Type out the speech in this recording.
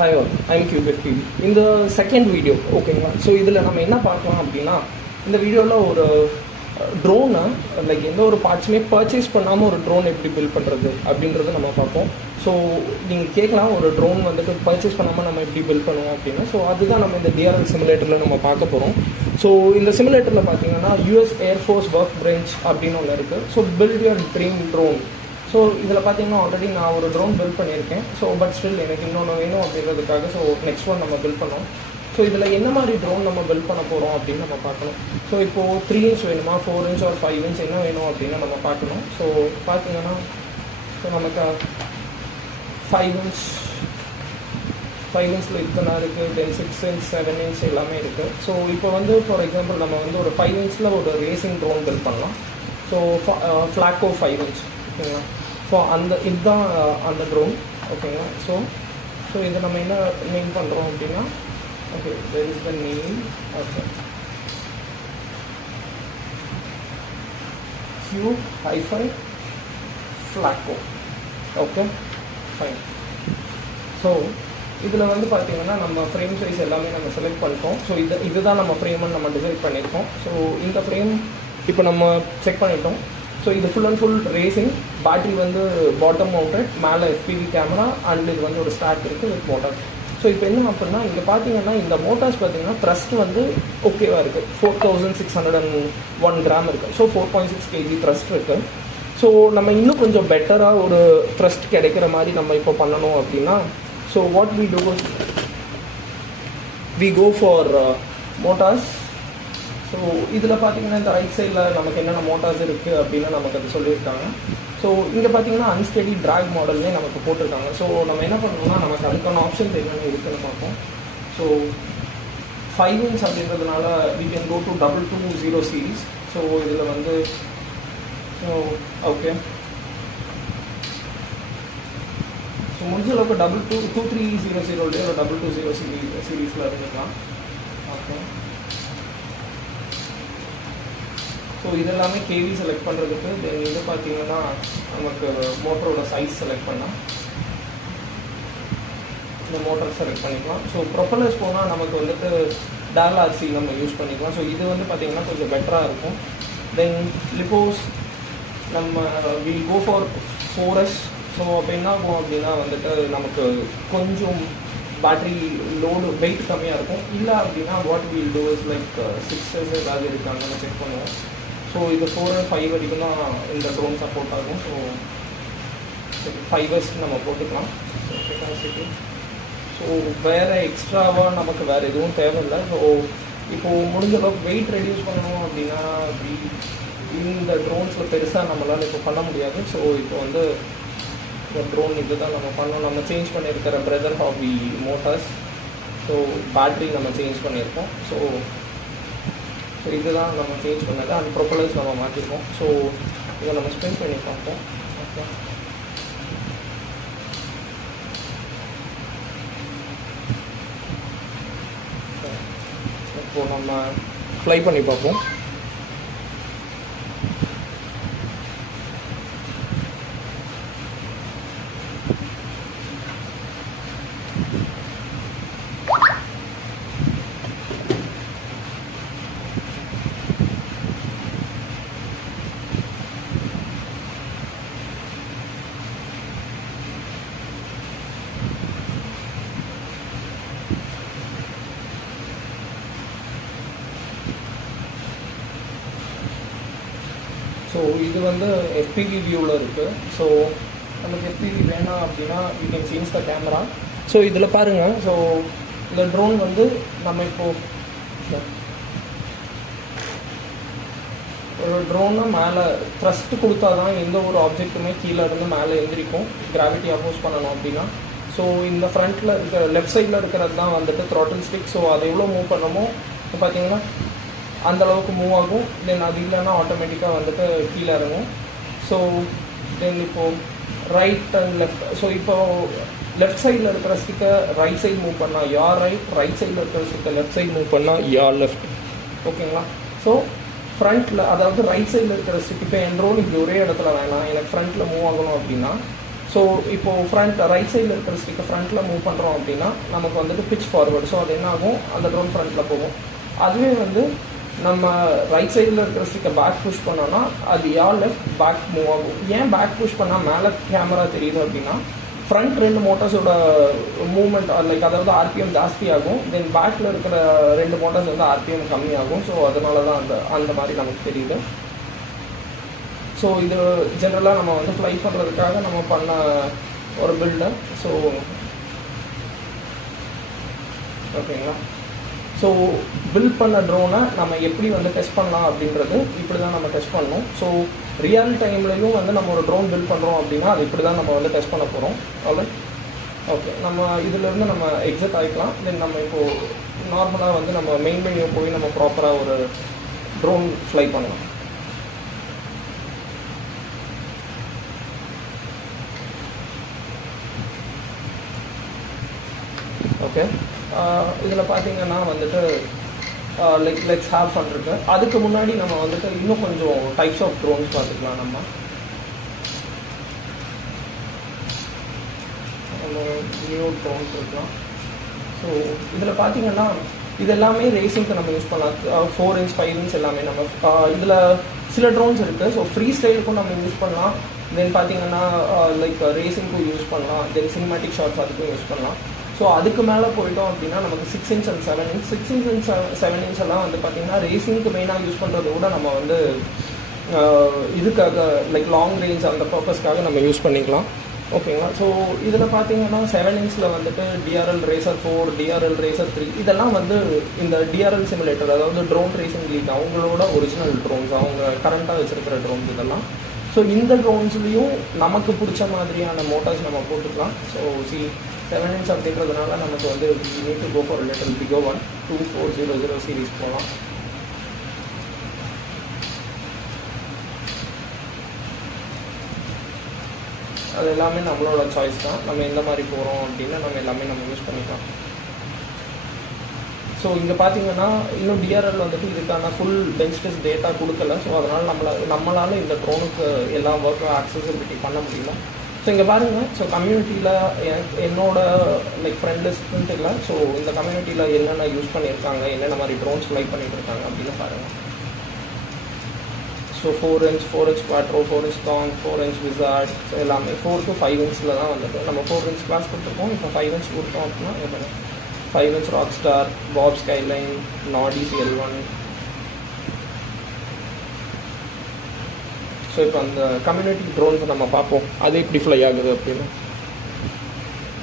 Hi all, I'm QFTV. இந்த second video ஓகேங்களா. So இதில் நம்ம என்ன பார்க்கலாம் அப்படின்னா, இந்த வீடியோவில் ஒரு ட்ரோனை லைக் எந்த ஒரு பார்ட்ஸுமே பர்ச்சேஸ் பண்ணாமல் ஒரு ட்ரோன் எப்படி பில்ட் பண்ணுறது அப்படின்றத நம்ம பார்ப்போம். ஸோ நீங்கள் கேட்கலாம், ஒரு ட்ரோன் வந்துட்டு பர்ச்சேஸ் பண்ணாமல் நம்ம எப்படி பில்ட் பண்ணுவோம் அப்படின்னா. ஸோ அதுதான் நம்ம இந்த டிஆர்எல் சிமுலேட்டரில் நம்ம பார்க்க போகிறோம். ஸோ இந்த சிமுலேட்டரில் பார்த்தீங்கன்னா US ஏர்ஃபோர்ஸ் ஒர்க் பெஞ்ச் அப்படின்னு ஒன்று இருக்குது. So build your dream drone. So இதில் பார்த்தீங்கன்னா ஆல்ரெடி நான் ஒரு ட்ரோன் பில்ட் பண்ணியிருக்கேன். ஸோ பட் ஸ்டில் எனக்கு இன்னொன்று வேணும் அப்படின்றதுக்காக ஸோ நெக்ஸ்ட் ஒன் நம்ம பில்ட் பண்ணோம். ஸோ இதில் என்ன மாதிரி ட்ரோன் நம்ம பில்ட் பண்ண போகிறோம் அப்படின்னு நம்ம பார்க்கணும். ஸோ இப்போது 3 inch வேணுமா, 4 inch ஒரு 5 inch என்ன வேணும் அப்படின்னு நம்ம பார்க்கணும். ஸோ பார்த்தீங்கன்னா ஸோ நமக்கு 5 inch இத்தனை இருக்குது, தென் 6 inch 7 inch எல்லாமே இருக்குது. ஸோ இப்போ வந்து ஃபார் எக்ஸாம்பிள் நம்ம வந்து ஒரு 5 inch ஒரு ரேசிங் ட்ரோன் பில்ட் பண்ணலாம். ஸோ ஃப்ளாக்கோ 5 inch ஓகேங்களா. ஸோ இதுதான் அந்த ட்ரோன் ஓகேங்களா. ஸோ இதை நம்ம என்ன நேம் பண்ணுறோம் அப்படின்னா, okay there is the name. Okay Q-Flacco. Okay fine. So இதில் வந்து பார்த்தீங்கன்னா நம்ம ஃப்ரேம் சைஸ் எல்லாமே நம்ம செலக்ட் பண்ணிட்டோம். ஸோ இதுதான் நம்ம ஃப்ரேம்னு நம்ம டிசைட் பண்ணியிருக்கோம். ஸோ இந்த ஃப்ரேம் இப்போ நம்ம செக் பண்ணிட்டோம். ஸோ இது full and full racing. Battery வந்து பாட்டம் மவுண்டட், மேலே FPV கேமரா அண்ட் இது வந்து ஒரு ஸ்டாக் இருக்குது வித் மோட்டார். ஸோ இப்போ என்ன அப்படின்னா, இங்கே பார்த்தீங்கன்னா இந்த மோட்டார்ஸ் பார்த்தீங்கன்னா த்ரஸ்ட் வந்து ஓகேவாக இருக்குது. 4601 கிராம் இருக்குது. ஸோ 4.6 kg த்ரஸ்ட் இருக்குது. ஸோ நம்ம இன்னும் கொஞ்சம் பெட்டராக ஒரு த்ரஸ்ட் கிடைக்கிற மாதிரி நம்ம இப்போ பண்ணணும் அப்படின்னா, so what we go for motors. So இதில் பார்த்தீங்கன்னா இந்த ரைட் சைடில் நமக்கு என்னென்ன மோட்டார்ஸ் இருக்குது அப்படின்னு நமக்கு அது சொல்லியிருக்காங்க. ஸோ இங்கே பார்த்தீங்கன்னா அன்ஸ்டெடி ட்ராக் மாடல்லே நமக்கு போட்டிருக்காங்க. ஸோ நம்ம என்ன பண்ணணும்னா, நமக்கு அதுக்கான ஆப்ஷன்ஸ் என்னென்ன இருக்குன்னு பார்ப்போம். ஸோ 5 inch அப்படின்றதுனால we can go to 220 series. So இதில் வந்து ஓகே ஸோ முடிஞ்ச அளவுக்கு 2300 ஒரு 220 சீரீஸில் இருந்துக்கலாம். ஓகே ஸோ இதெல்லாமே கேவி செலக்ட் பண்ணுறதுக்கு. தென் இது பார்த்தீங்கன்னா நமக்கு மோட்டரோட சைஸ் செலக்ட் பண்ணால் இந்த மோட்டர் செலக்ட் பண்ணிக்கலாம். ஸோ ப்ரொப்பல்லர்ஸ் போனால் நமக்கு வந்துட்டு டால் ஆர்சி நம்ம யூஸ் பண்ணிக்கலாம். ஸோ இது வந்து பார்த்திங்கன்னா கொஞ்சம் பெட்டராக இருக்கும். தென் லிப்போஸ் நம்ம will go for 4S. So அப்போ என்ன ஆகும் அப்படின்னா வந்துட்டு நமக்கு கொஞ்சம் பேட்ரி லோடு வெயிட் கம்மியாக இருக்கும். இல்லை அப்படின்னா what will do is like 6S ஏதாவது இருக்காங்கன்னு செக் பண்ணுவோம். ஸோ இது 4 and 5 வரைக்கும் தான் இந்த ட்ரோன் சப்போர்ட் ஆகும். ஸோ 5S நம்ம போட்டுக்கலாம். ஸோ வேறு எக்ஸ்ட்ராவாக நமக்கு வேறு எதுவும் தேவையில்லை. ஸோ இப்போது முடிஞ்ச அளவுக்கு வெயிட் ரெடியூஸ் பண்ணணும் அப்படின்னா இந்த ட்ரோன்ஸில் பெருசாக நம்மளால் இப்போ பண்ண முடியாது. ஸோ இப்போ வந்து இந்த ட்ரோன் இது தான் நம்ம பண்ணோம். நம்ம சேஞ்ச் பண்ணியிருக்கிற brother hobby Motors. So battery நம்ம சேஞ்ச் பண்ணியிருக்கோம். ஸோ இதுதான் நம்ம சேஞ்ச் பண்ணது. அந்த ப்ரொப்பல்லர்ஸ் நம்ம மாற்றிருக்கோம். ஸோ இதை நம்ம ஸ்பெண்ட் பண்ணி பார்ப்போம். ஓகே இப்போது நம்ம ஃப்ளை பண்ணி பார்ப்போம். ஸோ இது வந்து FPV வியூவில் இருக்குது. ஸோ நமக்கு FPV வேணாம் அப்படின்னா you can change the camera. So இதில் பாருங்கள். ஸோ இந்த ட்ரோன் வந்து நம்ம இப்போது ஒரு ட்ரோனை மேலே த்ரஸ்ட் கொடுத்தா தான் எந்த ஒரு ஆப்ஜெக்ட்டுமே கீழே இருந்து மேலே எழுந்திரிக்கும், கிராவிட்டி அப்போஸ் பண்ணணும் அப்படின்னா. ஸோ இந்த ஃப்ரண்ட்டில் இருக்கிற லெஃப்ட் சைடில் இருக்கிறது தான் வந்துட்டு த்ராட்டில் ஸ்டிக். ஸோ அதை எவ்வளோ மூவ் பண்ணமோ இப்போ பார்த்தீங்கன்னா அந்தளவுக்கு மூவ் ஆகும். தென் அது இல்லைன்னா ஆட்டோமேட்டிக்காக வந்துட்டு கீழே இறங்கும். ஸோ தென் இப்போது ரைட் அண்ட் லெஃப்ட். ஸோ இப்போது லெஃப்ட் சைடில் இருக்கிற ஸ்டிக்கை ரைட் சைடு மூவ் பண்ணால் யார் ரைட் சைடில் இருக்கிற ஸ்டிக்கை லெஃப்ட் சைடு மூவ் பண்ணால் யார் லெஃப்ட். ஓகேங்களா. ஸோ ஃப்ரண்ட்டில் அதாவது ரைட் சைடில் இருக்கிற ஸ்டிக் இப்போ என் ட்ரோன் இப்படி ஒரே இடத்துல வேணாம், எனக்கு ஃப்ரண்ட்டில் மூவ் ஆகணும் அப்படின்னா ஸோ ஸோ இப்போது ஃப்ரண்ட் ரைட் சைடில் இருக்கிற ஸ்டிக்கை ஃப்ரண்ட்டில் மூவ் பண்ணுறோம் அப்படின்னா நமக்கு வந்துட்டு பிச் ஃபார்வர்டு. ஸோ அது என்ன ஆகும், அந்த ட்ரோன் ஃப்ரண்ட்டில் போகும். அதுவே வந்து நம்ம ரைட் சைடில் இருக்கிற ஸ்டிக்கை பேக் புஷ் பண்ணோன்னா அது லெஃப்ட் பேக் மூவ் ஆகும். ஏன் பேக் புஷ் பண்ணால் மேலே கேமரா தெரியுது அப்படின்னா, ஃப்ரண்ட் 2 மோட்டார்ஸோட மூவ்மெண்ட் லைக் அதாவது ஆர்பிஎம் ஜாஸ்தி ஆகும். தென் பேக்கில் இருக்கிற 2 மோட்டார்ஸ் வந்து ஆர்பிஎம் கம்மியாகும். ஸோ அதனால தான் அந்த மாதிரி நமக்கு தெரியுது. ஸோ இது ஜென்ரலாக நம்ம வந்து ஃப்ளை பண்ணுறதுக்காக நம்ம பண்ண ஒரு பில்டு. ஸோ ஓகேங்களா. ஸோ பில்ட் பண்ண ட்ரோனை நம்ம எப்படி வந்து டெஸ்ட் பண்ணலாம் அப்படின்றது இப்படி தான் நம்ம டெஸ்ட் பண்ணணும். ஸோ ரியல் டைம்லையும் வந்து நம்ம ஒரு ட்ரோன் பில்ட் பண்ணுறோம் அப்படின்னா அது இப்படி தான் நம்ம வந்து டெஸ்ட் பண்ண போகிறோம். ஓகே, நம்ம இதிலேருந்து நம்ம எக்ஸிட் ஆகிக்கலாம். தென் நம்ம இப்போது நார்மலாக வந்து நம்ம மெயின் மெனியூ போய் நம்ம ப்ராப்பராக ஒரு ட்ரோன் ஃப்ளை பண்ணலாம். ஓகே, இதில் பார்த்தீங்கன்னா வந்துட்டு லெட்ஸ் ஹேவ் ஃபன் இருக்கு. அதுக்கு முன்னாடி நம்ம வந்துட்டு இன்னும் கொஞ்சம் டைப்ஸ் ஆஃப் ட்ரோன்ஸ் பார்த்துக்கலாம். நம்ம நியூ ட்ரோன்ஸ் இருக்கலாம். ஸோ இதில் பார்த்தீங்கன்னா இது எல்லாமே ரேசிங்க்கு நம்ம யூஸ் பண்ணலாம். 4 inch 5 inch எல்லாமே நம்ம இதில் சில ட்ரோன்ஸ் இருக்குது. ஸோ ஃப்ரீ ஸ்டைலுக்கும் நம்ம யூஸ் பண்ணலாம். தென் பார்த்தீங்கன்னா லைக் ரேசிங்க்கும் யூஸ் பண்ணலாம். தென் சினிமேட்டிக் ஷாட்ஸ் அதுக்கும் யூஸ் பண்ணலாம். ஸோ அதுக்கு மேலே போயிட்டோம் அப்படின்னா நமக்கு 6 inch and 7 inch 6 inch and 7 inch எல்லாம் வந்து பார்த்திங்கன்னா ரேசிங்க்கு மெயினாக யூஸ் பண்ணுறது கூட நம்ம வந்து இதுக்காக லைக் லாங் ரேஞ்ச் அந்த பர்பஸ்க்காக நம்ம யூஸ் பண்ணிக்கலாம். ஓகேங்களா. ஸோ இதில் பார்த்தீங்கன்னா 7 inchல வந்துட்டு DRL Racer 4, DRL Racer 3 இதெல்லாம் வந்து இந்த DRL சிமுலேட்டர், அதாவது ட்ரோன் ரேசிங் லீக் அவங்களோட ஒரிஜினல் ட்ரோன்ஸ், அவங்க கரண்ட்டாக வச்சுருக்கிற ட்ரோன்ஸ் இதெல்லாம். ஸோ இந்த ட்ரோன்ஸ்லேயும் நமக்கு பிடிச்ச மாதிரியான மோட்டார்ஸ் நம்ம போட்டுக்கலாம். ஸோ 7 inch அப்படின்றதுனால நமக்கு வந்து we need to go for a little bigger one, 2400 series போகலாம். அது எல்லாமே நம்மளோட சாய்ஸ் தான். நம்ம எந்த மாதிரி போகிறோம் அப்படின்னா நம்ம எல்லாமே நம்ம யூஸ் பண்ணிக்கலாம். ஸோ இங்கே பார்த்தீங்கன்னா இன்னும் டிஆர்எல் வந்துட்டு இதுக்கான ஃபுல் பெஞ்ச் டெஸ்ட் டேட்டா கொடுக்கல. ஸோ அதனால் நம்மளால் இந்த ட்ரோனுக்கு எல்லா ஒர்க்கும் ஆக்சசிபிலிட்டி பண்ண முடியல. ஸோ இங்கே பாருங்கள், ஸோ கம்யூனிட்டியில் என்னோட லைக் ஃப்ரெண்ட் லிஸ்ட்ன்ட்டு இல்லை. ஸோ இந்த கம்யூனிட்டியில் என்னென்ன யூஸ் பண்ணியிருக்காங்க, என்னென்ன மாதிரி ட்ரோன்ஸ் ஃப்ளை பண்ணிகிட்டு இருக்காங்க அப்படின்னு பாருங்கள். So 4 inch Quattro, 4 inch Tong, 4 inch Wizard, so எல்லாமே 4 to 5 inchல தான் வந்துட்டு நம்ம 4 inch கிளாஸ் கொடுத்துருக்கோம். இப்போ 5 inch கொடுத்தோம் அப்படின்னா 5 inch Rockstar, Bob Skyline, Noddy CL1. So இப்போ அந்த கம்யூனிட்டி ட்ரோன்ஸை நம்ம பார்ப்போம் அது எப்படி ஃப்ளை ஆகுது அப்படின்னு.